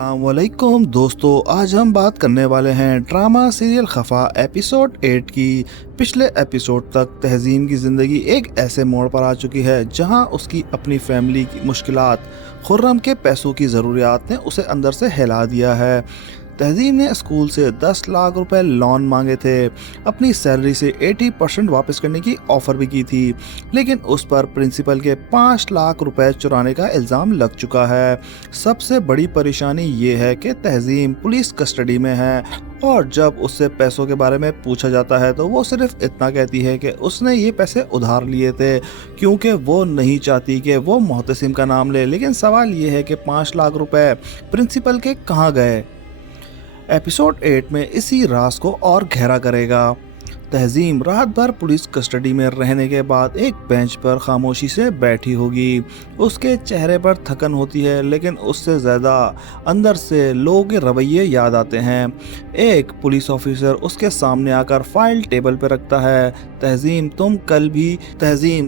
वालेकुम दोस्तों, आज हम बात करने वाले हैं ड्रामा सीरियल खफा एपिसोड 8 की। पिछले एपिसोड तक तहज़ीम की ज़िंदगी एक ऐसे मोड़ पर आ चुकी है जहां उसकी अपनी फैमिली की मुश्किलात, खुर्रम के पैसों की ज़रूरियात ने उसे अंदर से हिला दिया है। तहज़ीम ने स्कूल से 10 लाख रुपए लोन मांगे थे, अपनी सैलरी से 80% वापस करने की ऑफ़र भी की थी, लेकिन उस पर प्रिंसिपल के 5 लाख रुपए चुराने का इल्ज़ाम लग चुका है। सबसे बड़ी परेशानी ये है कि तहज़ीम पुलिस कस्टडी में है और जब उससे पैसों के बारे में पूछा जाता है तो वो सिर्फ इतना कहती है कि उसने ये पैसे उधार लिए थे, क्योंकि वो नहीं चाहती कि वो मोहतसिम का नाम ले। लेकिन सवाल ये है कि 5 लाख रुपए प्रिंसिपल के कहाँ गए। एपिसोड 8 में इसी राज को और गहरा करेगा। तहज़ीम रात भर पुलिस कस्टडी में रहने के बाद एक बेंच पर खामोशी से बैठी होगी। उसके चेहरे पर थकन होती है, लेकिन उससे ज़्यादा अंदर से लोगों के रवैये याद आते हैं। एक पुलिस ऑफिसर उसके सामने आकर फाइल टेबल पर रखता है। तहज़ीम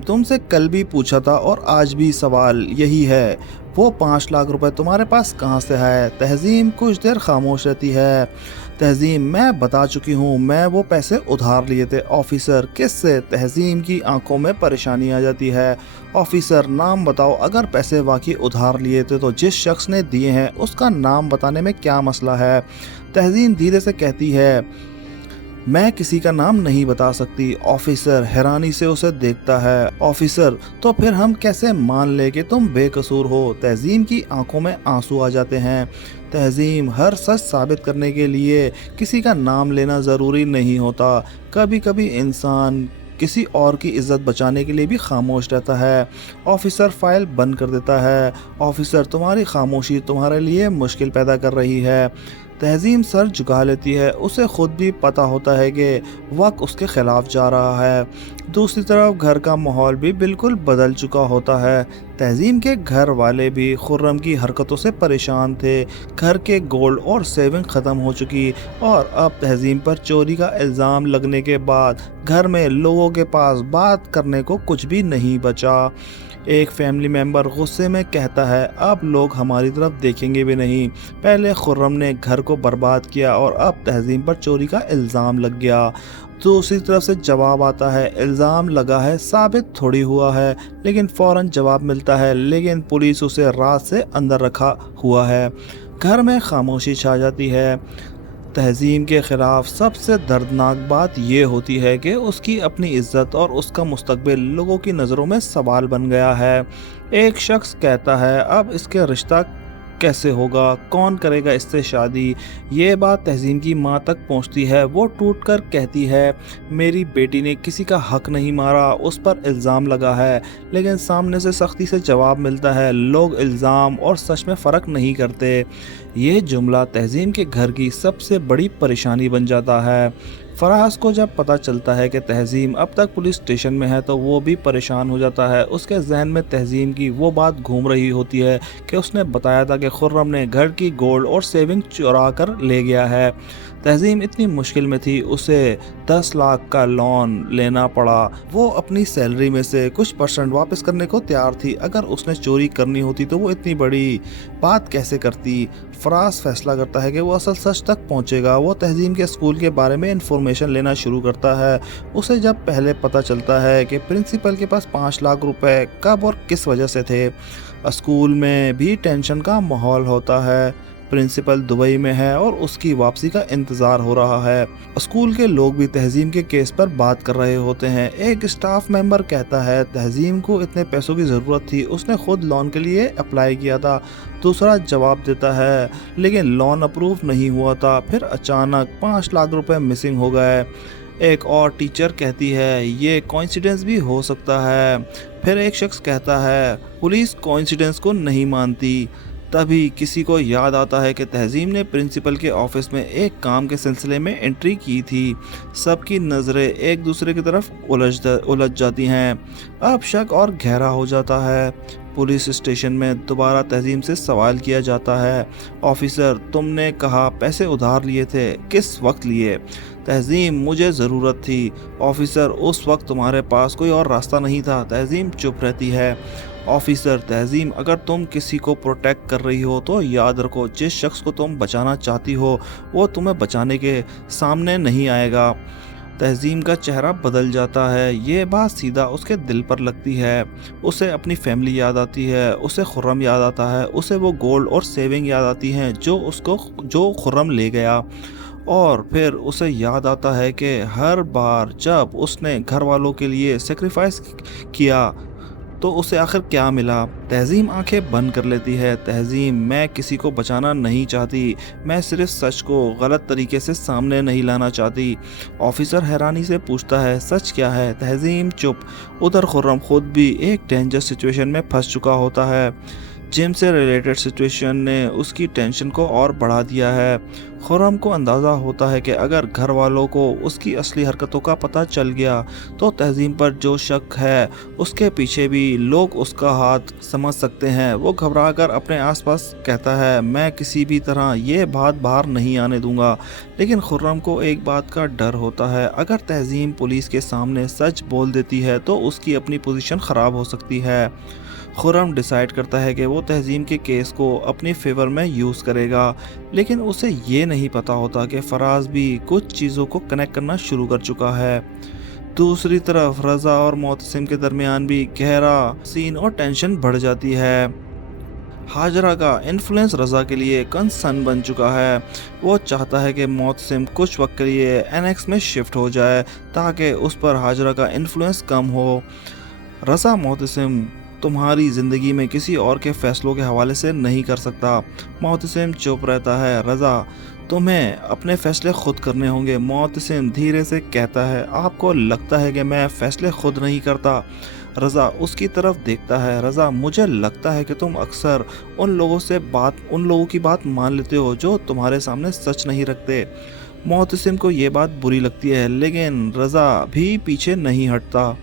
तुमसे कल भी पूछा था और आज भी सवाल यही है, वो 5 लाख रुपए तुम्हारे पास कहाँ से है। तहज़ीम कुछ देर खामोश रहती है। तहज़ीम, मैं बता चुकी हूँ, मैं वो पैसे उधार लिए थे। ऑफिसर, किससे? तहज़ीम की आंखों में परेशानी आ जाती है। ऑफिसर, नाम बताओ, अगर पैसे वाकई उधार लिए थे तो जिस शख्स ने दिए हैं उसका नाम बताने में क्या मसला है। तहज़ीम धीरे से कहती है, मैं किसी का नाम नहीं बता सकती। ऑफिसर हैरानी से उसे देखता है। ऑफिसर, तो फिर हम कैसे मान ले कि तुम बेकसूर हो। तहज़ीम की आंखों में आंसू आ जाते हैं। तहज़ीम, हर सच साबित करने के लिए किसी का नाम लेना ज़रूरी नहीं होता। कभी कभी इंसान किसी और की इज्जत बचाने के लिए भी खामोश रहता है। ऑफिसर फाइल बंद कर देता है। ऑफिसर, तुम्हारी खामोशी तुम्हारे लिए मुश्किल पैदा कर रही है। तहज़ीम सर झुका लेती है। उसे खुद भी पता होता है कि वक्त उसके ख़िलाफ़ जा रहा है। दूसरी तरफ घर का माहौल भी बिल्कुल बदल चुका होता है। तहज़ीम के घर वाले भी खुर्रम की हरकतों से परेशान थे। घर के गोल्ड और सेविंग ख़त्म हो चुकी और अब तहज़ीम पर चोरी का इल्ज़ाम लगने के बाद घर में लोगों के पास बात करने को कुछ भी नहीं बचा। एक फैमिली मेंबर गुस्से में कहता है, अब लोग हमारी तरफ देखेंगे भी नहीं। पहले खुर्रम ने घर को बर्बाद किया और अब तहज़ीम पर चोरी का इल्ज़ाम लग गया। दूसरी तरफ से जवाब आता है, इल्ज़ाम लगा है, साबित थोड़ी हुआ है। लेकिन फ़ौरन जवाब मिलता है, लेकिन पुलिस उसे रात से अंदर रखा हुआ है। घर में खामोशी छा जाती है। तहज़ीम के ख़िलाफ़ सबसे दर्दनाक बात यह होती है कि उसकी अपनी इज़्ज़त और उसका मुस्तक़बिल लोगों की नज़रों में सवाल बन गया है। एक शख्स कहता है, अब इसके रिश्ता कैसे होगा, कौन करेगा इससे शादी। ये बात तहज़ीम की माँ तक पहुँचती है। वो टूट कर कहती है, मेरी बेटी ने किसी का हक नहीं मारा, उस पर इल्ज़ाम लगा है। लेकिन सामने से सख्ती से जवाब मिलता है, लोग इल्ज़ाम और सच में फ़र्क नहीं करते। ये जुमला तहज़ीम के घर की सबसे बड़ी परेशानी बन जाता है। फराज को जब पता चलता है कि तहज़ीम अब तक पुलिस स्टेशन में है तो वो भी परेशान हो जाता है। उसके जहन में तहज़ीम की वो बात घूम रही होती है कि उसने बताया था कि खुर्रम ने घर की गोल्ड और सेविंग चुरा कर ले गया है। तहज़ीम इतनी मुश्किल में थी, उसे 10 लाख का लोन लेना पड़ा। वो अपनी सैलरी में से कुछ % वापस करने को तैयार थी। अगर उसने चोरी करनी होती तो वो इतनी बड़ी बात कैसे करती। फराज फैसला करता है कि वो असल सच तक पहुंचेगा। वो तहज़ीम के स्कूल के बारे में इंफॉर्मेशन लेना शुरू करता है। उसे जब पहले पता चलता है कि प्रिंसिपल के पास 5 लाख रुपए कब और किस वजह से थे। स्कूल में भी टेंशन का माहौल होता है। प्रिंसिपल दुबई में है और उसकी वापसी का इंतज़ार हो रहा है। स्कूल के लोग भी तहज़ीम के केस पर बात कर रहे होते हैं। एक स्टाफ मेंबर कहता है, तहज़ीम को इतने पैसों की ज़रूरत थी, उसने खुद लोन के लिए अप्लाई किया था। दूसरा जवाब देता है, लेकिन लोन अप्रूव नहीं हुआ था। फिर अचानक 5 लाख रुपए मिसिंग हो गए। एक और टीचर कहती है, ये कोइंसिडेंस भी हो सकता है। फिर एक शख्स कहता है, पुलिस कोइंसिडेंस को नहीं मानती। तभी किसी को याद आता है कि तहज़ीम ने प्रिंसिपल के ऑफिस में एक काम के सिलसिले में एंट्री की थी। सबकी नज़रें एक दूसरे की तरफ उलझ जाती हैं। अब शक और गहरा हो जाता है। पुलिस स्टेशन में दोबारा तहज़ीम से सवाल किया जाता है, ऑफिसर, तुमने कहा पैसे उधार लिए थे, किस वक्त लिए। तहज़ीम, मुझे ज़रूरत थी। ऑफिसर, उस वक्त तुम्हारे पास कोई और रास्ता नहीं था। तहज़ीम चुप रहती है। ऑफिसर तहजीम, अगर तुम किसी को प्रोटेक्ट कर रही हो तो याद रखो जिस शख्स को तुम बचाना चाहती हो वो तुम्हें बचाने के सामने नहीं आएगा। तहजीम का चेहरा बदल जाता है। ये बात सीधा उसके दिल पर लगती है। उसे अपनी फैमिली याद आती है, उसे खुर्रम याद आता है, उसे वो गोल्ड और सेविंग याद आती हैं जो खुर्रम ले गया। और फिर उसे याद आता है कि हर बार जब उसने घर वालों के लिए सेक्रीफाइस किया तो उसे आखिर क्या मिला। तहजीम आंखें बंद कर लेती है। तहजीम, मैं किसी को बचाना नहीं चाहती, मैं सिर्फ सच को गलत तरीके से सामने नहीं लाना चाहती। ऑफिसर हैरानी से पूछता है, सच क्या है? तहजीम चुप। उधर खुर्रम खुद भी एक डेंजर सिचुएशन में फंस चुका होता है। जिम से रिलेटेड सिचुएशन ने उसकी टेंशन को और बढ़ा दिया है। खुर्रम को अंदाज़ा होता है कि अगर घर वालों को उसकी असली हरकतों का पता चल गया तो तहजीम पर जो शक है उसके पीछे भी लोग उसका हाथ समझ सकते हैं। वो घबरा कर अपने आसपास कहता है, मैं किसी भी तरह ये बात बाहर नहीं आने दूंगा। लेकिन खुर्रम को एक बात का डर होता है, अगर तहजीम पुलिस के सामने सच बोल देती है तो उसकी अपनी पोजीशन ख़राब हो सकती है। खुर्रम डिसाइड करता है कि वो तहजीम के केस को अपनी फेवर में यूज़ करेगा, लेकिन उसे ये नहीं पता होता कि फराज भी कुछ चीज़ों को कनेक्ट करना शुरू कर चुका है। दूसरी तरफ रज़ा और मोहतसिम के दरमियान भी गहरा सीन और टेंशन बढ़ जाती है। हाजरा का इन्फ्लुएंस रज़ा के लिए कंसर्न बन चुका है। वो चाहता है कि मोहतसिम कुछ वक्त के लिए एनेक्स में शिफ्ट हो जाए ताकि उस पर हाजरा का इन्फ्लुएंस कम हो। रज़ा, मोहतसिम तुम्हारी ज़िंदगी में किसी और के फैसलों के हवाले से नहीं कर सकता। मोहतसिम चुप रहता है। रज़ा, तुम्हें अपने फ़ैसले खुद करने होंगे। मोहतसिम धीरे से कहता है, आपको लगता है कि मैं फ़ैसले खुद नहीं करता? रज़ा उसकी तरफ देखता है। रज़ा, मुझे लगता है कि तुम अक्सर उन लोगों की बात मान लेते हो जो तुम्हारे सामने सच नहीं रखते। मोहतसिम को ये बात बुरी लगती है, लेकिन रज़ा भी पीछे नहीं हटता।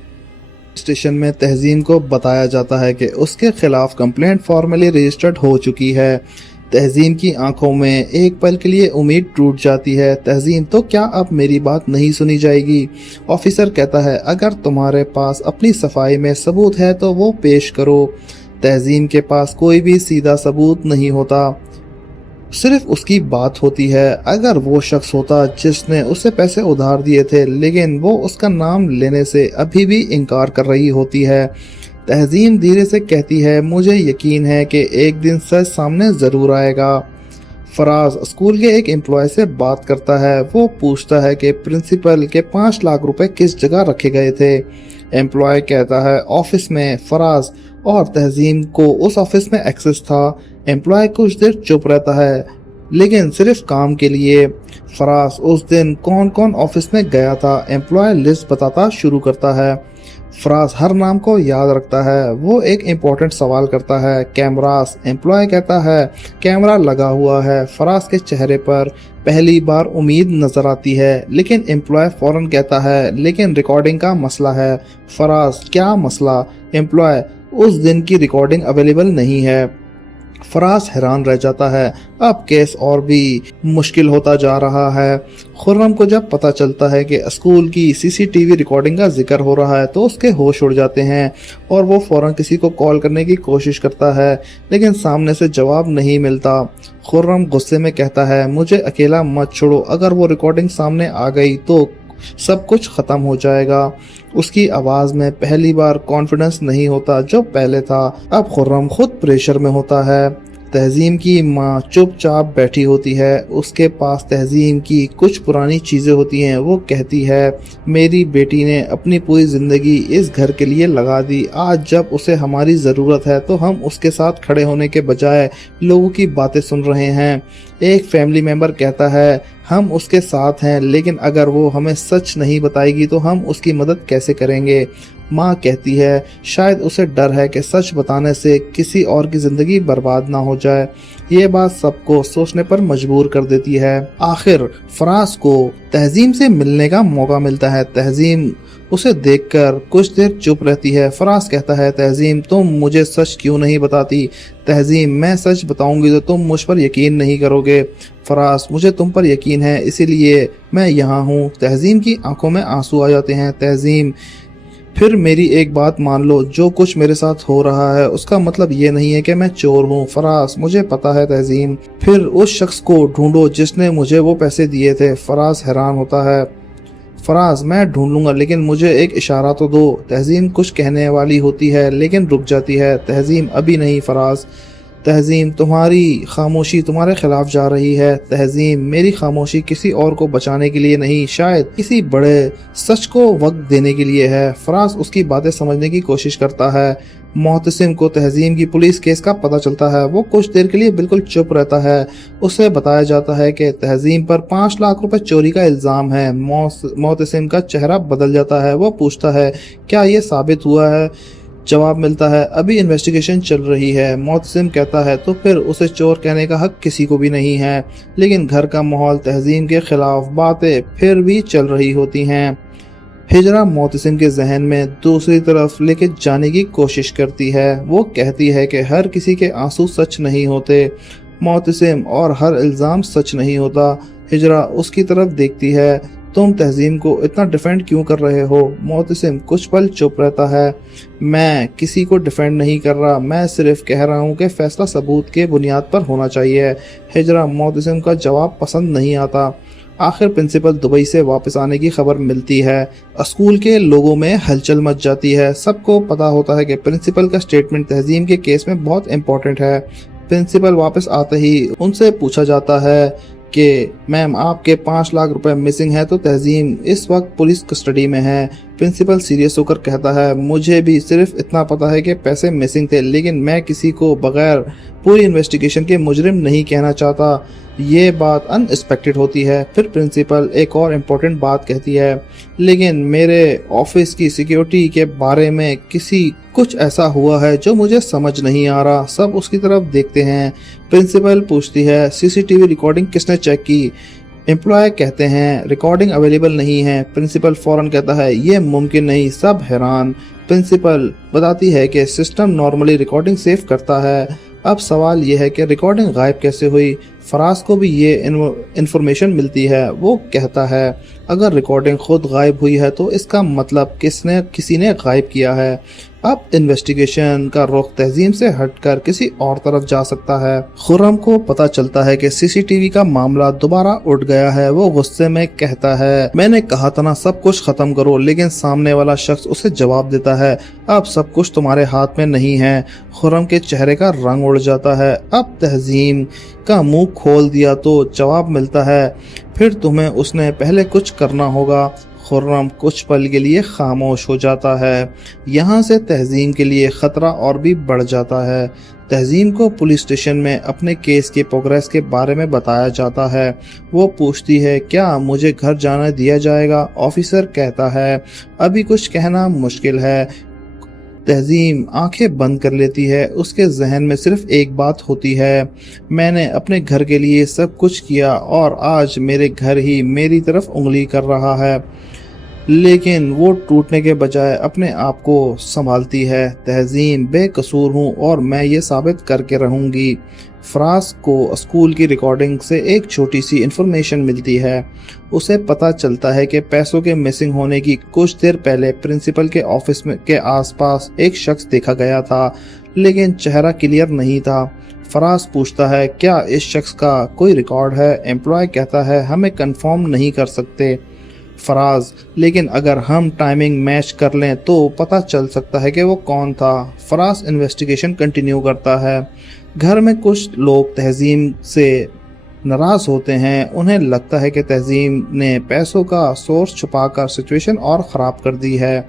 स्टेशन में तहजीम को बताया जाता है कि उसके खिलाफ कंप्लेंट फॉर्मली रजिस्टर्ड हो चुकी है। तहजीम की आंखों में एक पल के लिए उम्मीद टूट जाती है। तहजीम, तो क्या अब मेरी बात नहीं सुनी जाएगी? ऑफिसर कहता है, अगर तुम्हारे पास अपनी सफाई में सबूत है तो वो पेश करो। तहजीम के पास कोई भी सीधा सबूत नहीं होता, सिर्फ उसकी बात होती है। अगर वो शख्स होता जिसने उसे पैसे उधार दिए थे, लेकिन वो उसका नाम लेने से अभी भी इनकार कर रही होती है। तहजीम धीरे से कहती है, मुझे यकीन है कि एक दिन सच सामने ज़रूर आएगा। फराज स्कूल के एक एम्प्लॉय से बात करता है। वो पूछता है कि प्रिंसिपल के 5 लाख रुपए किस जगह रखे गए थे। एम्प्लॉय कहता है, ऑफिस में। फराज और तहजीम को उस ऑफिस में एक्सेस था। एम्प्लॉय कुछ देर चुप रहता है, लेकिन सिर्फ काम के लिए। फराज, उस दिन कौन कौन ऑफिस में गया था? एम्प्लॉय लिस्ट बताता शुरू करता है। फराज हर नाम को याद रखता है। वो एक इम्पोर्टेंट सवाल करता है, कैमरास? एम्प्लॉय कहता है, कैमरा लगा हुआ है। फराज के चेहरे पर पहली बार उम्मीद नजर आती है, लेकिन एम्प्लॉय फौरन कहता है, लेकिन रिकॉर्डिंग का मसला है। फराज, क्या मसला? एम्प्लॉय, उस दिन की रिकॉर्डिंग अवेलेबल नहीं है। फराज हैरान रह जाता है। अब केस और भी मुश्किल होता जा रहा है। खुर्रम को जब पता चलता है कि स्कूल की सीसीटीवी रिकॉर्डिंग का जिक्र हो रहा है तो उसके होश उड़ जाते हैं और वो फौरन किसी को कॉल करने की कोशिश करता है, लेकिन सामने से जवाब नहीं मिलता। खुर्रम गुस्से में कहता है, मुझे अकेला मत छोड़ो, अगर वो रिकॉर्डिंग सामने आ गई तो सब कुछ ख़त्म हो जाएगा। उसकी आवाज़ में पहली बार कॉन्फिडेंस नहीं होता जो पहले था। अब खुर्रम खुद प्रेशर में होता है। तहजीम की माँ चुपचाप बैठी होती है। उसके पास तहजीम की कुछ पुरानी चीज़ें होती हैं। वो कहती है, मेरी बेटी ने अपनी पूरी ज़िंदगी इस घर के लिए लगा दी। आज जब उसे हमारी ज़रूरत है तो हम उसके साथ खड़े होने के बजाय लोगों की बातें सुन रहे हैं। एक फैमिली मेंबर कहता है, हम उसके साथ हैं, लेकिन अगर वो हमें सच नहीं बताएगी तो हम उसकी मदद कैसे करेंगे? माँ कहती है, शायद उसे डर है कि सच बताने से किसी और की जिंदगी बर्बाद ना हो जाए। ये बात सबको सोचने पर मजबूर कर देती है। आखिर फराज को तहजीम से मिलने का मौका मिलता है। तहजीम उसे देखकर कुछ देर चुप रहती है। फराज कहता है, तहजीम, तुम मुझे सच क्यों नहीं बताती? तहजीम, मैं सच बताऊंगी तो तुम मुझ पर यकीन नहीं करोगे। फराज, मुझे तुम पर यकीन है, इसीलिए मैं यहाँ हूँ। तहजीम की आंखों में आंसू आ जाते हैं। तहजीम फिर मेरी एक बात मान लो, जो कुछ मेरे साथ हो रहा है उसका मतलब ये नहीं है कि मैं चोर हूँ फराज, मुझे पता है तहजीम। फिर उस शख्स को ढूंढो जिसने मुझे वो पैसे दिए थे। फराज हैरान होता है। फराज, मैं ढूंढ लूंगा लेकिन मुझे एक इशारा तो दो। तहजीम कुछ कहने वाली होती है लेकिन रुक जाती है। तहजीम, अभी नहीं फराज। तहजीम, तुम्हारी खामोशी तुम्हारे खिलाफ जा रही है। तहजीम, मेरी खामोशी किसी और को बचाने के लिए नहीं, शायद किसी बड़े सच को वक्त देने के लिए है। फराज उसकी बातें समझने की कोशिश करता है। मोहतसिम को तहजीम की पुलिस केस का पता चलता है। वो कुछ देर के लिए बिल्कुल चुप रहता है। उसे बताया जाता है कि तहजीम पर 5 लाख रुपए चोरी का इल्जाम है। मोहतसिम का चेहरा बदल जाता है। वो पूछता है, क्या ये साबित हुआ है? जवाब मिलता है, अभी इन्वेस्टिगेशन चल रही है। मोहतसिम कहता है, तो फिर उसे चोर कहने का हक किसी को भी नहीं है। लेकिन घर का माहौल तहजीम के खिलाफ बातें फिर भी चल रही होती हैं। हिजरा मोहतसिम के जहन में दूसरी तरफ लेके जाने की कोशिश करती है। वो कहती है कि हर किसी के आंसू सच नहीं होते मोहतसिम, और हर इल्ज़ाम सच नहीं होता। हिजरा उसकी तरफ देखती है। तुम तहजीम को इतना डिफेंड क्यों कर रहे हो? मोहतसिम कुछ पल चुप रहता है। मैं किसी को डिफेंड नहीं कर रहा, मैं सिर्फ कह रहा हूँ कि फैसला सबूत के बुनियाद पर होना चाहिए। हिजरा मोहतसिम का जवाब पसंद नहीं आता। आखिर प्रिंसिपल दुबई से वापस आने की खबर मिलती है। स्कूल के लोगों में हलचल मच जाती है। सबको पता होता है कि प्रिंसिपल का स्टेटमेंट तहजीम के केस में बहुत इंपॉर्टेंट है। प्रिंसिपल वापस आते ही उनसे पूछा जाता है कि मैम, आपके 5 लाख रुपए मिसिंग है। तो तहजीम इस वक्त पुलिस कस्टडी में है। प्रिंसिपल सीरियस होकर कहता है, मुझे भी सिर्फ इतना पता है कि पैसे मिसिंग थे, लेकिन मैं किसी को बगैर पूरी इन्वेस्टिगेशन के मुजरिम नहीं कहना चाहता। ये बात अनएक्सपेक्टेड होती है। फिर प्रिंसिपल एक और इम्पोर्टेंट बात कहती है, लेकिन मेरे ऑफिस की सिक्योरिटी के बारे में कुछ ऐसा हुआ है जो मुझे समझ नहीं आ रहा। सब उसकी तरफ देखते हैं। प्रिंसिपल पूछती है, सीसीटीवी रिकॉर्डिंग किसने चेक की? एम्प्लॉय कहते हैं, रिकॉर्डिंग अवेलेबल नहीं है। प्रिंसिपल फौरन कहता है, ये मुमकिन नहीं। सब हैरान। प्रिंसिपल बताती है कि सिस्टम नॉर्मली रिकॉर्डिंग सेव करता है। अब सवाल यह है कि रिकॉर्डिंग गायब कैसे हुई? फराज को भी ये इन्फॉर्मेशन मिलती है। वो कहता है, अगर रिकॉर्डिंग खुद गायब हुई है तो इसका मतलब किसी ने गायब किया है। अब इन्वेस्टिगेशन का रुख तहजीम से हटकर किसी और तरफ जा सकता है। खुर्रम को पता चलता है कि सीसीटीवी का मामला दोबारा उठ गया है। वो गुस्से में कहता है, मैंने कहा था ना सब कुछ खत्म करो, लेकिन सामने वाला शख्स उसे जवाब देता है, अब सब कुछ तुम्हारे हाथ में नहीं है। खुर्रम के चेहरे का रंग उड़ जाता है। अब तहजीम का मुंह खोल दिया तो जवाब मिलता है, फिर तुम्हें उसने पहले कुछ करना होगा। खुर्रम कुछ पल के लिए खामोश हो जाता है। यहाँ से तहजीम के लिए खतरा और भी बढ़ जाता है। तहजीम को पुलिस स्टेशन में अपने केस के प्रोग्रेस के बारे में बताया जाता है। वो पूछती है, क्या मुझे घर जाने दिया जाएगा? ऑफिसर कहता है, अभी कुछ कहना मुश्किल है। तहजीम आंखें बंद कर लेती है। उसके जहन में सिर्फ एक बात होती है, मैंने अपने घर के लिए सब कुछ किया और आज मेरे घर ही मेरी तरफ उंगली कर रहा है। लेकिन वो टूटने के बजाय अपने आप को संभालती है। तहजीम, बेकसूर हूँ और मैं ये साबित करके रहूँगी। फराज को स्कूल की रिकॉर्डिंग से एक छोटी सी इन्फॉर्मेशन मिलती है। उसे पता चलता है कि पैसों के मिसिंग होने की कुछ देर पहले प्रिंसिपल के ऑफिस में के आसपास एक शख्स देखा गया था, लेकिन चेहरा क्लियर नहीं था। फराज पूछता है, क्या इस शख्स का कोई रिकॉर्ड है? एम्प्लॉय कहता है, हमें कंफर्म नहीं कर सकते। फराज, लेकिन अगर हम टाइमिंग मैच कर लें तो पता चल सकता है कि वो कौन था। फराज इन्वेस्टिगेशन कंटिन्यू करता है। घर में कुछ लोग तहजीम से नाराज होते हैं। उन्हें लगता है कि तहजीम ने पैसों का सोर्स छुपाकर सिचुएशन और ख़राब कर दी है।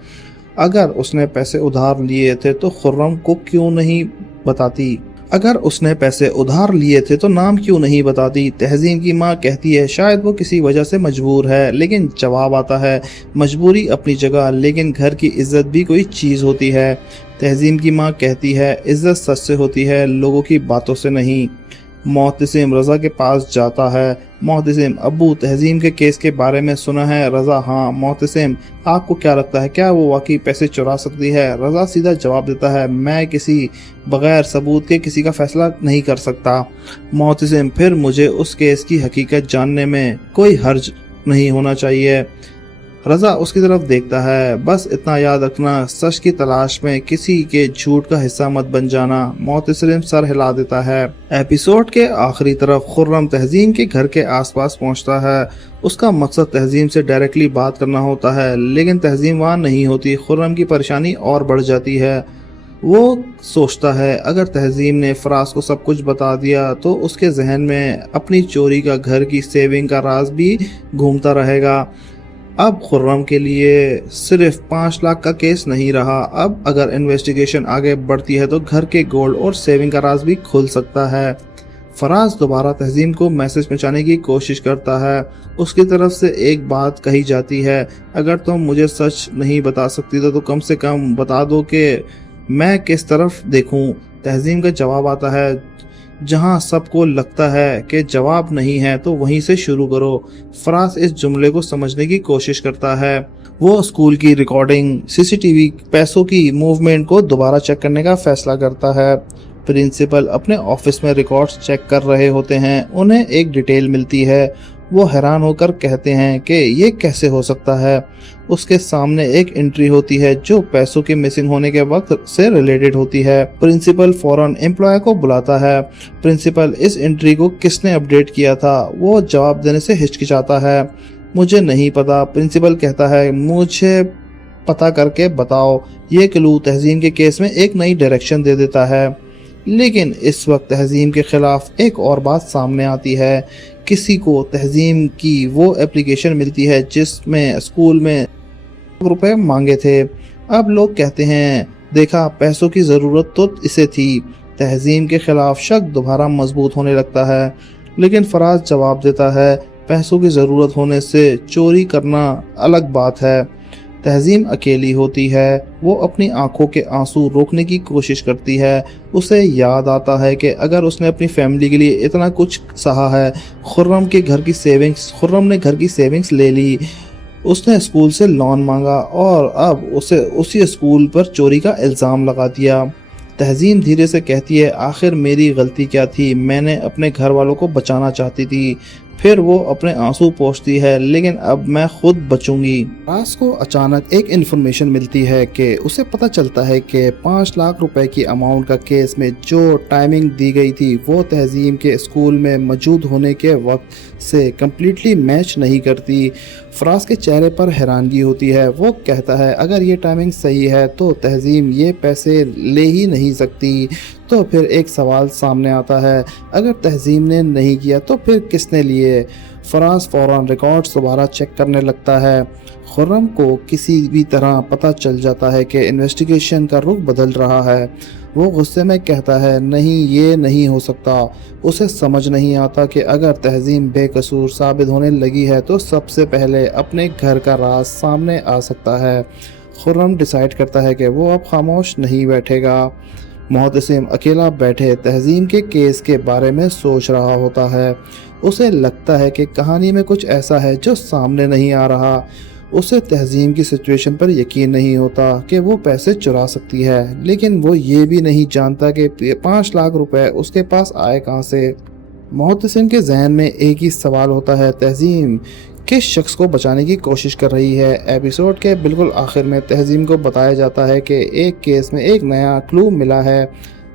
अगर उसने पैसे उधार लिए थे तो खुर्रम को क्यों नहीं बताती? अगर उसने पैसे उधार लिए थे तो नाम क्यों नहीं बताती? तहजीम की माँ कहती है, शायद वो किसी वजह से मजबूर है। लेकिन जवाब आता है, मजबूरी अपनी जगह, लेकिन घर की इज्जत भी कोई चीज़ होती है। तहजीम की माँ कहती है, इज्जत सच से होती है, लोगों की बातों से नहीं। मोहतसिम रज़ा के पास जाता है। मोहतसिम, अब्बू तहजीम के केस के बारे में सुना है? रज़ा, हाँ। मोहतसिम, आपको क्या लगता है, क्या वो वाकई पैसे चुरा सकती है? रज़ा सीधा जवाब देता है, मैं किसी बगैर सबूत के किसी का फैसला नहीं कर सकता। मोहतसिम, फिर मुझे उस केस की हकीकत जानने में कोई हर्ज नहीं होना चाहिए। रजा उसकी तरफ देखता है। बस इतना याद रखना, सच की तलाश में किसी के झूठ का हिस्सा मत बन जाना। मोहतसिम सर हिला देता है। एपिसोड के आखिरी तरफ खुर्रम तहजीम के घर के आसपास पहुंचता है। उसका मकसद तहजीम से डायरेक्टली बात करना होता है, लेकिन तहजीम वहाँ नहीं होती। खुर्रम की परेशानी और बढ़ जाती है। वो सोचता है अगर तहजीम ने फराज को सब कुछ बता दिया तो उसके जहन में अपनी चोरी का, घर की सेविंग का राज भी घूमता रहेगा। अब खुर्रम के लिए सिर्फ 5 लाख का केस नहीं रहा। अब अगर इन्वेस्टिगेशन आगे बढ़ती है तो घर के गोल्ड और सेविंग का राज भी खुल सकता है। फराज दोबारा तहजीम को मैसेज पहुंचाने की कोशिश करता है। उसकी तरफ से एक बात कही जाती है, अगर तुम मुझे सच नहीं बता सकती तो कम से कम बता दो कि मैं किस तरफ देखूं। तहजीम का जवाब आता है, जहां सबको लगता है कि जवाब नहीं है तो वहीं से शुरू करो। फराज इस जुमले को समझने की कोशिश करता है। वो स्कूल की रिकॉर्डिंग, सीसीटीवी, पैसों की मूवमेंट को दोबारा चेक करने का फैसला करता है। प्रिंसिपल अपने ऑफिस में रिकॉर्ड्स चेक कर रहे होते हैं। उन्हें एक डिटेल मिलती है। वो हैरान होकर कहते हैं कि ये कैसे हो सकता है। उसके सामने एक एंट्री होती है जो पैसों के मिसिंग होने के वक्त से रिलेटेड होती है। प्रिंसिपल फौरन एम्प्लॉय को बुलाता है। प्रिंसिपल, इस एंट्री को किसने अपडेट किया था? वो जवाब देने से हिचकिचाता है। मुझे नहीं पता। प्रिंसिपल कहता है, मुझे पता करके बताओ। ये क्लू तहजीम के केस में एक नई डायरेक्शन दे देता है। लेकिन इस वक्त तहजीम के खिलाफ एक और बात सामने आती है। किसी को तहजीम की वो एप्लीकेशन मिलती है जिसमें स्कूल में रुपए मांगे थे। अब लोग कहते हैं, देखा, पैसों की ज़रूरत तो इसे थी। तहजीम के खिलाफ शक दोबारा मजबूत होने लगता है। लेकिन फराज जवाब देता है, पैसों की ज़रूरत होने से चोरी करना अलग बात है। तहजीम अकेली होती है। वो अपनी आंखों के आंसू रोकने की कोशिश करती है। उसे याद आता है कि अगर उसने अपनी फैमिली के लिए इतना कुछ सहा है, खुर्रम ने घर की सेविंग्स ले ली, उसने स्कूल से लोन मांगा और अब उसे उसी स्कूल पर चोरी का इल्ज़ाम लगा दिया। तहजीम धीरे से कहती है, आखिर मेरी गलती क्या थी? मैंने अपने घर वालों को बचाना चाहती थी। फिर वो अपने आंसू पोंछती है, लेकिन अब मैं खुद बचूंगी। राज को अचानक एक इन्फॉर्मेशन मिलती है कि उसे पता चलता है कि 5 लाख रुपए की अमाउंट का केस में जो टाइमिंग दी गई थी वो तहजीम के स्कूल में मौजूद होने के वक्त से कम्प्लीटली मैच नहीं करती। फराज के चेहरे पर हैरानगी होती है। वो कहता है, अगर ये टाइमिंग सही है तो तहजीम ये पैसे ले ही नहीं सकती। तो फिर एक सवाल सामने आता है, अगर तहजीम ने नहीं किया तो फिर किसने लिए? फराज फौरन रिकॉर्ड्स दोबारा चेक करने लगता है। खुर्रम को किसी भी तरह पता चल जाता है कि इन्वेस्टिगेशन का रुख बदल रहा है। वो गुस्से में कहता है, नहीं, ये नहीं हो सकता। उसे समझ नहीं आता कि अगर तहजीम बेकसूर साबित होने लगी है तो सबसे पहले अपने घर का राज सामने आ सकता है। खुर्रम डिसाइड करता है कि वो अब खामोश नहीं बैठेगा। मोहतसिम अकेला बैठे तहजीम के केस के बारे में सोच रहा होता है। उसे लगता है कि कहानी में कुछ ऐसा है जो सामने नहीं आ रहा। उसे तहजीम की सिचुएशन पर यकीन नहीं होता कि वो पैसे चुरा सकती है, लेकिन वो ये भी नहीं जानता कि 5 लाख रुपए उसके पास आए कहाँ से। मोहतसिम के जहन में एक ही सवाल होता है, तहजीम किस शख्स को बचाने की कोशिश कर रही है? एपिसोड के बिल्कुल आखिर में तहजीम को बताया जाता है कि एक केस में एक नया क्लू मिला है।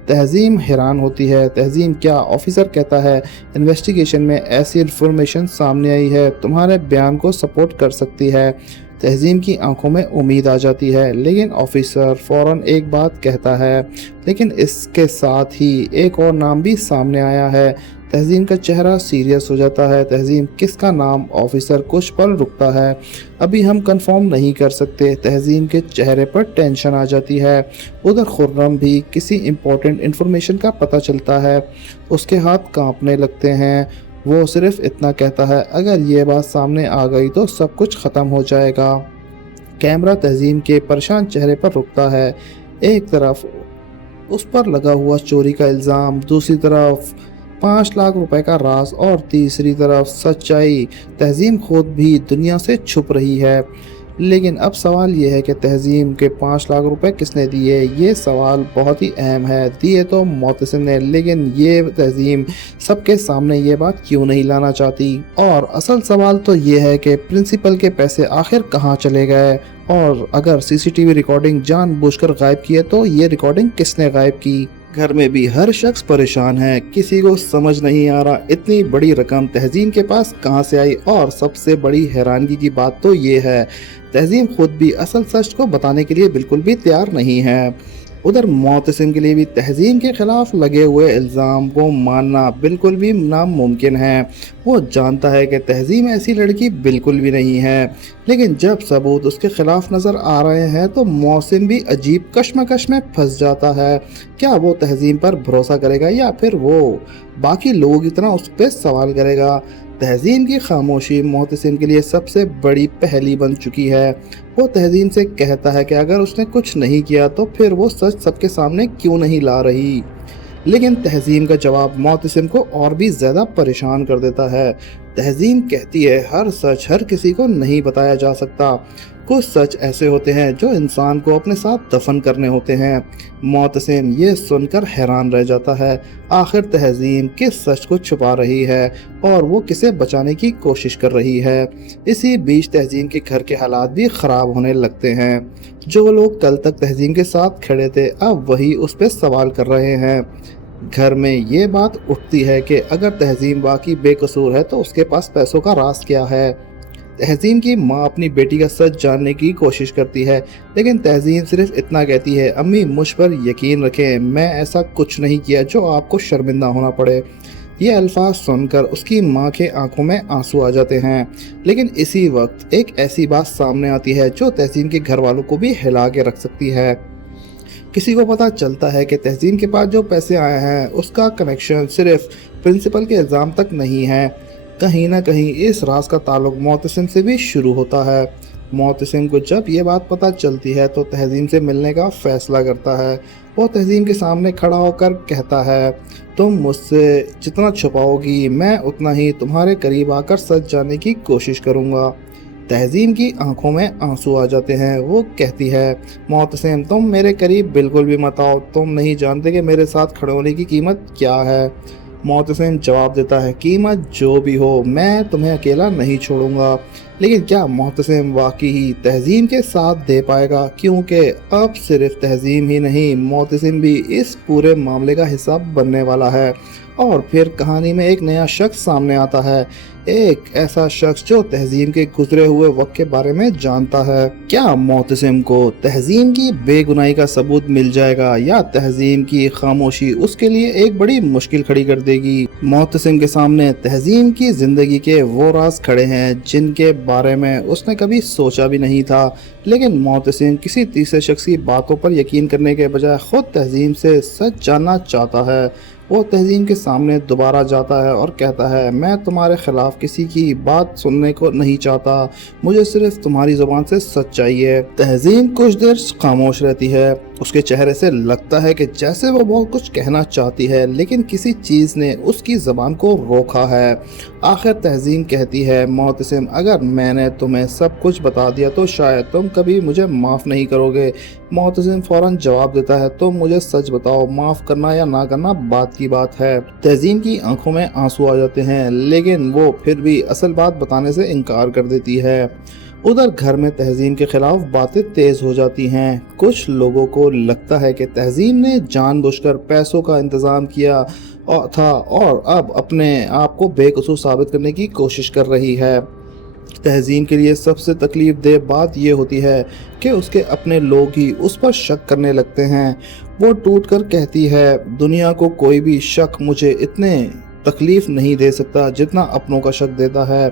तहजीम हैरान होती है। तहजीम, क्या? ऑफिसर कहता है, इन्वेस्टिगेशन में ऐसी इन्फॉर्मेशन सामने आई है तुम्हारे बयान को सपोर्ट कर सकती है। तहजीम की आंखों में उम्मीद आ जाती है, लेकिन ऑफिसर फौरन एक बात कहता है। लेकिन इसके साथ ही एक और नाम भी सामने आया है। तहजीम का चेहरा सीरियस हो जाता है। तहजीम, किसका नाम? ऑफिसर कुछ पल रुकता है। अभी हम कंफर्म नहीं कर सकते। तहजीम के चेहरे पर टेंशन आ जाती है। उधर खुर्रम भी किसी इम्पोर्टेंट इन्फॉर्मेशन का पता चलता है। उसके हाथ कांपने लगते हैं। वो सिर्फ इतना कहता है, अगर ये बात सामने आ गई तो सब कुछ ख़त्म हो जाएगा। कैमरा तहजीम के परेशान चेहरे पर रुकता है। एक तरफ उस पर लगा हुआ चोरी का इल्ज़ाम, दूसरी तरफ 5 लाख रुपए का राज और तीसरी तरफ सच्चाई। तहजीम खुद भी दुनिया से छुप रही है। لیکن اب سوال یہ ہے کہ تہذیم کے 5 لاکھ روپے کس نے دیے؟ یہ سوال بہت ہی اہم ہے۔ دیے تو معتصم نے، لیکن یہ تہذیم سب کے سامنے یہ بات کیوں نہیں لانا چاہتی؟ اور اصل سوال تو یہ ہے کہ پرنسپل کے پیسے آخر کہاں چلے گئے؟ اور اگر سی سی ٹی وی ریکارڈنگ جان بوجھ کر غائب کی ہے تو یہ ریکارڈنگ کس نے غائب کی؟ گھر میں بھی ہر شخص پریشان ہے، کسی کو سمجھ نہیں آ رہا اتنی بڑی رقم تہذیم کے پاس کہاں سے آئی۔ اور سب سے بڑی حیرانگی کی بات تو یہ ہے، تہذیم خود بھی اصل سچ کو بتانے کے لیے بالکل بھی تیار نہیں ہے۔ ادھر معتصم کے لیے بھی تہذیم کے خلاف لگے ہوئے الزام کو ماننا بالکل بھی ناممکن ہے۔ وہ جانتا ہے کہ تہذیم ایسی لڑکی بالکل بھی نہیں ہے، لیکن جب ثبوت اس کے خلاف نظر آ رہے ہیں تو معتصم بھی عجیب کشمکش میں پھنس جاتا ہے۔ کیا وہ تہذیم پر بھروسہ کرے گا یا پھر وہ باقی لوگوں کی طرح اس پہ سوال کرے گا؟ تہذیم کی خاموشی معتصم کے لیے سب سے بڑی پہلی بن چکی ہے۔ وہ تہذیم سے کہتا ہے کہ اگر اس نے کچھ نہیں کیا تو پھر وہ سچ سب کے سامنے کیوں نہیں لا رہی؟ لیکن تہذیم کا جواب معتصم کو اور بھی زیادہ پریشان کر دیتا ہے۔ تہذیم کہتی ہے ہر سچ ہر کسی کو نہیں بتایا جا سکتا، کچھ سچ ایسے ہوتے ہیں جو انسان کو اپنے ساتھ دفن کرنے ہوتے ہیں۔ معتصم یہ سن کر حیران رہ جاتا ہے، آخر تہذیم کس سچ کو چھپا رہی ہے اور وہ کسے بچانے کی کوشش کر رہی ہے؟ اسی بیچ تہذیم کے گھر کے حالات بھی خراب ہونے لگتے ہیں۔ جو لوگ کل تک تہذیم کے ساتھ کھڑے تھے اب وہی اس پہ سوال کر رہے ہیں۔ گھر میں یہ بات اٹھتی ہے کہ اگر تہذیم واقعی بے قصور ہے تو اس کے پاس پیسوں کا راز کیا ہے؟ تہذیم کی ماں اپنی بیٹی کا سچ جاننے کی کوشش کرتی ہے، لیکن تہذیم صرف اتنا کہتی ہے، امی مجھ پر یقین رکھیں، میں ایسا کچھ نہیں کیا جو آپ کو شرمندہ ہونا پڑے۔ یہ الفاظ سن کر اس کی ماں کے آنکھوں میں آنسو آ جاتے ہیں، لیکن اسی وقت ایک ایسی بات سامنے آتی ہے جو تہذیم کے گھر والوں کو بھی ہلا کے رکھ سکتی ہے۔ کسی کو پتہ چلتا ہے کہ تہذیم کے پاس جو پیسے آئے ہیں اس کا کنیکشن صرف پرنسپل کے الزام تک نہیں ہے، کہیں نہ کہیں اس راز کا تعلق معتصم سے بھی شروع ہوتا ہے۔ معتصم کو جب یہ بات پتہ چلتی ہے تو تہذیم سے ملنے کا فیصلہ کرتا ہے۔ وہ تہذیم کے سامنے کھڑا ہو کر کہتا ہے، تم مجھ سے جتنا چھپاؤ گی میں اتنا ہی تمہارے قریب آ کر سچ جاننے کی کوشش کروں گا۔ تہذیم کی آنکھوں میں آنسو آ جاتے ہیں، وہ کہتی ہے، معتصم تم میرے قریب بالکل بھی مت آؤ، تم نہیں جانتے کہ میرے ساتھ کھڑے ہونے کی قیمت کیا ہے۔ معتصم جواب دیتا ہے، قیمت جو بھی ہو میں تمہیں اکیلا نہیں چھوڑوں گا۔ لیکن کیا معتصم واقعی تہذیم کے ساتھ دے پائے گا؟ کیونکہ اب صرف تہذیم ہی نہیں، معتصم بھی اس پورے معاملے کا حصہ بننے والا ہے۔ اور پھر کہانی میں ایک نیا شخص سامنے آتا ہے، ایک ایسا شخص جو تہذیم کے گزرے ہوئے وقت کے بارے میں جانتا ہے۔ کیا معتصم کو تہذیم کی بے گناہی کا ثبوت مل جائے گا یا تہذیم کی خاموشی اس کے لیے ایک بڑی مشکل کھڑی کر دے گی؟ معتصم کے سامنے تہذیم کی زندگی کے وہ راز کھڑے ہیں جن کے بارے میں اس نے کبھی سوچا بھی نہیں تھا، لیکن معتصم کسی تیسرے شخص کی باتوں پر یقین کرنے کے بجائے خود تہذیم سے سچ جاننا چاہتا ہے۔ وہ تہذیم کے سامنے دوبارہ جاتا ہے اور کہتا ہے، میں تمہارے خلاف کسی کی بات سننے کو نہیں چاہتا، مجھے صرف تمہاری زبان سے سچ چاہیے۔ تہذیم کچھ دیر خاموش رہتی ہے، اس کے چہرے سے لگتا ہے کہ جیسے وہ بہت کچھ کہنا چاہتی ہے لیکن کسی چیز نے اس کی زبان کو روکا ہے۔ آخر تہذیم کہتی ہے، معتصم اگر میں نے تمہیں سب کچھ بتا دیا تو شاید تم کبھی مجھے معاف نہیں کرو گے۔ معتصم فوراً جواب دیتا ہے، تم مجھے سچ بتاؤ، معاف کرنا یا نہ کرنا بات کی بات ہے۔ تہذیم کی آنکھوں میں آنسو آ جاتے ہیں، لیکن وہ پھر بھی اصل بات بتانے سے انکار کر دیتی ہے۔ ادھر گھر میں تہذیم کے خلاف باتیں تیز ہو جاتی ہیں۔ کچھ لوگوں کو لگتا ہے کہ تہذیم نے جان بوجھ کر پیسوں کا انتظام کیا تھا اور اب اپنے آپ کو بے قصور ثابت کرنے کی کوشش کر رہی ہے۔ تہذیم کے لیے سب سے تکلیف دہ بات یہ ہوتی ہے کہ اس کے اپنے لوگ ہی اس پر شک کرنے لگتے ہیں۔ وہ ٹوٹ کر کہتی ہے، دنیا کو کوئی بھی شک مجھے اتنے تکلیف نہیں دے سکتا جتنا اپنوں کا شک دیتا ہے۔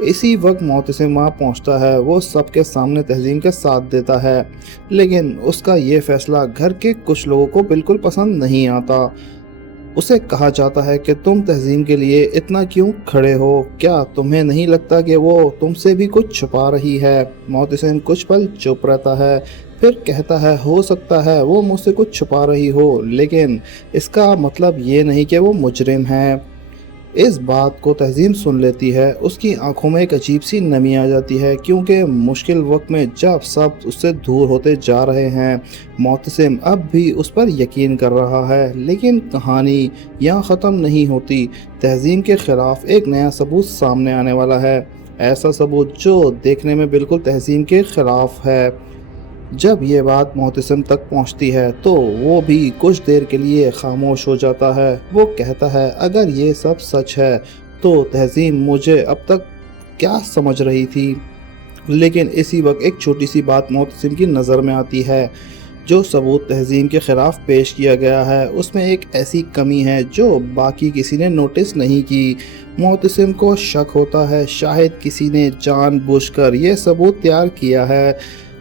اسی وقت معتصم وہاں پہنچتا ہے، وہ سب کے سامنے تہذیم کے ساتھ دیتا ہے، لیکن اس کا یہ فیصلہ گھر کے کچھ لوگوں کو بالکل پسند نہیں آتا۔ اسے کہا جاتا ہے کہ تم تہذیم کے لیے اتنا کیوں کھڑے ہو؟ کیا تمہیں نہیں لگتا کہ وہ تم سے بھی کچھ چھپا رہی ہے؟ معتصم کچھ پل چپ رہتا ہے، پھر کہتا ہے، ہو سکتا ہے وہ مجھ سے کچھ چھپا رہی ہو، لیکن اس کا مطلب یہ نہیں کہ وہ مجرم ہے۔ اس بات کو تہذیب سن لیتی ہے، اس کی آنکھوں میں ایک عجیب سی نمی آ جاتی ہے، کیونکہ مشکل وقت میں جب سب اس سے دور ہوتے جا رہے ہیں معتصم اب بھی اس پر یقین کر رہا ہے۔ لیکن کہانی یہاں ختم نہیں ہوتی، تہذیب کے خلاف ایک نیا ثبوت سامنے آنے والا ہے، ایسا ثبوت جو دیکھنے میں بالکل تہذیب کے خلاف ہے۔ جب یہ بات معتصم تک پہنچتی ہے تو وہ بھی کچھ دیر کے لیے خاموش ہو جاتا ہے۔ وہ کہتا ہے اگر یہ سب سچ ہے تو تہذیب مجھے اب تک کیا سمجھ رہی تھی؟ لیکن اسی وقت ایک چھوٹی سی بات معتصم کی نظر میں آتی ہے۔ جو ثبوت تہذیب کے خلاف پیش کیا گیا ہے اس میں ایک ایسی کمی ہے جو باقی کسی نے نوٹس نہیں کی۔ معتصم کو شک ہوتا ہے شاید کسی نے جان بوجھ کر یہ ثبوت تیار کیا ہے۔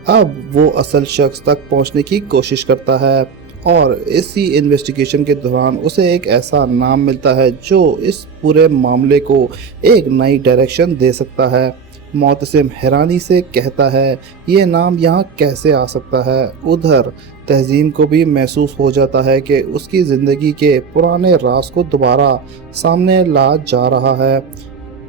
اب وہ اصل شخص تک پہنچنے کی کوشش کرتا ہے اور اسی انویسٹیگیشن کے دوران اسے ایک ایسا نام ملتا ہے جو اس پورے معاملے کو ایک نئی ڈائریکشن دے سکتا ہے۔ معتصم حیرانی سے کہتا ہے یہ نام یہاں کیسے آ سکتا ہے؟ ادھر تہذیب کو بھی محسوس ہو جاتا ہے کہ اس کی زندگی کے پرانے راز کو دوبارہ سامنے لا جا رہا ہے۔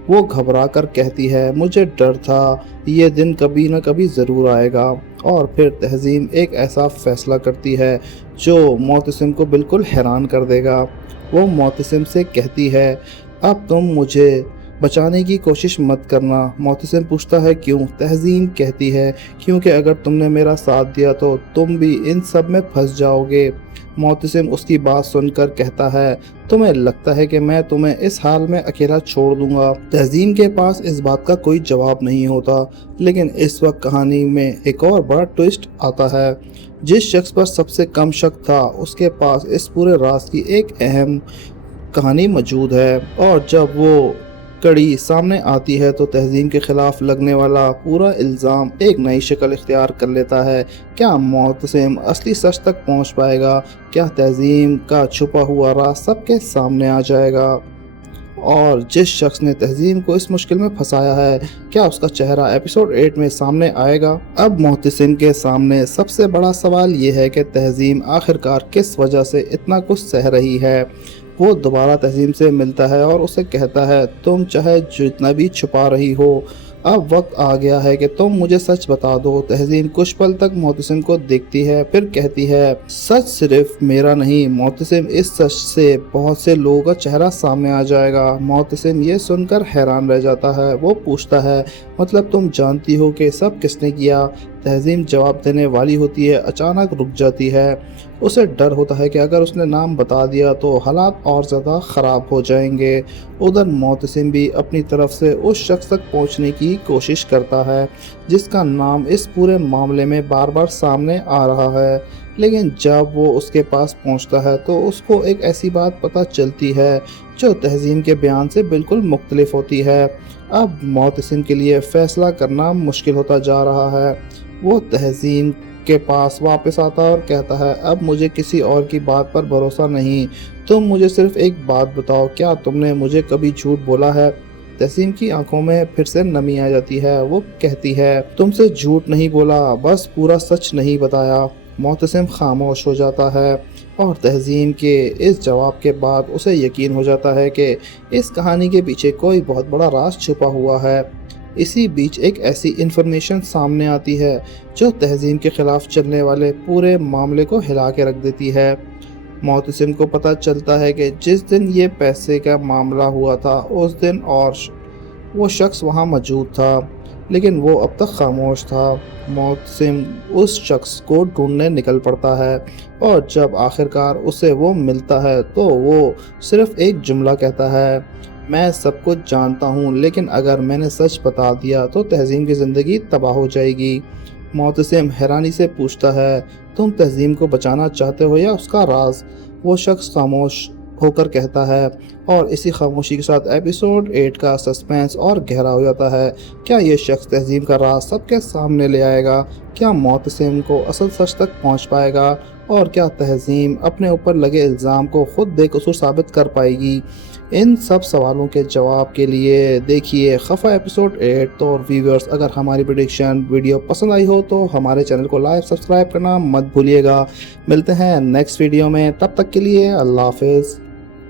وہ گھبرا کر کہتی ہے مجھے ڈر تھا یہ دن کبھی نہ کبھی ضرور آئے گا۔ اور پھر تہذیب ایک ایسا فیصلہ کرتی ہے جو معتصم کو بالکل حیران کر دے گا۔ وہ معتصم سے کہتی ہے اب تم مجھے بچانے کی کوشش مت کرنا۔ معتصم پوچھتا ہے کیوں؟ تہذیب کہتی ہے کیونکہ اگر تم نے میرا ساتھ دیا تو تم بھی ان سب میں پھنس جاؤ گے۔ معتصم اس کی بات سن کر کہتا ہے تمہیں لگتا ہے کہ میں تمہیں اس حال میں اکیلا چھوڑ دوں گا؟ تہذیب کے پاس اس بات کا کوئی جواب نہیں ہوتا، لیکن اس وقت کہانی میں ایک اور بڑا ٹوسٹ آتا ہے۔ جس شخص پر سب سے کم شک تھا اس کے پاس اس پورے راز کی ایک اہم کہانی موجود ہے، اور جب وہ کڑی سامنے آتی ہے تو تہذیب کے خلاف لگنے والا پورا الزام ایک نئی شکل اختیار کر لیتا ہے۔ کیا معتصم اصلی سچ تک پہنچ پائے گا؟ کیا تہذیب کا چھپا ہوا راز سب کے سامنے آ جائے گا؟ اور جس شخص نے تہذیب کو اس مشکل میں پھنسایا ہے کیا اس کا چہرہ ایپیسوڈ 8 میں سامنے آئے گا؟ اب معتصم کے سامنے سب سے بڑا سوال یہ ہے کہ تہذیب آخرکار کس وجہ سے اتنا کچھ سہ رہی ہے۔ وہ دوبارہ تہذیب سے ملتا ہے اور اسے کہتا ہے تم چاہے جتنا بھی چھپا رہی ہو اب وقت آ گیا ہے کہ تم مجھے سچ بتا دو۔ تہذیب کچھ پل تک معتصم کو دیکھتی ہے پھر کہتی ہے سچ صرف میرا نہیں، معتصم اس سچ سے بہت سے لوگوں کا چہرہ سامنے آ جائے گا۔ معتصم یہ سن کر حیران رہ جاتا ہے۔ وہ پوچھتا ہے مطلب تم جانتی ہو کہ سب کس نے کیا؟ تہذیب جواب دینے والی ہوتی ہے، اچانک رک جاتی ہے۔ اسے ڈر ہوتا ہے کہ اگر اس نے نام بتا دیا تو حالات اور زیادہ خراب ہو جائیں گے۔ ادھر معتصم بھی اپنی طرف سے اس شخص تک پہنچنے کی کوشش کرتا ہے جس کا نام اس پورے معاملے میں بار بار سامنے آ رہا ہے، لیکن جب وہ اس کے پاس پہنچتا ہے تو اس کو ایک ایسی بات پتہ چلتی ہے جو تہذیب کے بیان سے بالکل مختلف ہوتی ہے۔ اب معتصم کے لیے فیصلہ کرنا مشکل ہوتا جا رہا ہے۔ وہ تہذیب کے پاس واپس آتا ہے اور کہتا ہے اب مجھے کسی اور کی بات پر بھروسہ نہیں، تم مجھے صرف ایک بات بتاؤ، کیا تم نے مجھے کبھی جھوٹ بولا ہے؟ تہذیب کی آنکھوں میں پھر سے نمی آ جاتی ہے۔ وہ کہتی ہے تم سے جھوٹ نہیں بولا، بس پورا سچ نہیں بتایا۔ معتصم خاموش ہو جاتا ہے اور تہذیب کے اس جواب کے بعد اسے یقین ہو جاتا ہے کہ اس کہانی کے پیچھے کوئی بہت بڑا راز چھپا ہوا ہے۔ اسی بیچ ایک ایسی انفارمیشن سامنے آتی ہے جو تہذیب کے خلاف چلنے والے پورے معاملے کو ہلا کے رکھ دیتی ہے۔ معتصم کو پتہ چلتا ہے کہ جس دن یہ پیسے کا معاملہ ہوا تھا اس دن اور وہ شخص وہاں موجود تھا، لیکن وہ اب تک خاموش تھا۔ معتصم اس شخص کو ڈھونڈنے نکل پڑتا ہے اور جب آخرکار اسے وہ ملتا ہے تو وہ صرف ایک جملہ کہتا ہے میں سب کچھ جانتا ہوں، لیکن اگر میں نے سچ بتا دیا تو تہذیب کی زندگی تباہ ہو جائے گی۔ معتصم حیرانی سے پوچھتا ہے تم تہذیب کو بچانا چاہتے ہو یا اس کا راز؟ وہ شخص خاموش ہو کر کہتا ہے، اور اسی خاموشی کے ساتھ ایپیسوڈ 8 کا سسپینس اور گہرا ہو جاتا ہے۔ کیا یہ شخص تہذیب کا راز سب کے سامنے لے آئے گا؟ کیا معتصم کو اصل سچ تک پہنچ پائے گا؟ اور کیا تہذیب اپنے اوپر لگے الزام کو خود بے قصور ثابت کر پائے گی؟ ان سب سوالوں کے جواب کے لیے دیکھیے خفا ایپیسوڈ 8۔ تو ویورز اگر ہماری پریڈکشن ویڈیو پسند آئی ہو تو ہمارے چینل کو لائک سبسکرائب کرنا مت بھولیے گا۔ ملتے ہیں نیکسٹ ویڈیو میں، تب تک کے لیے اللہ حافظ۔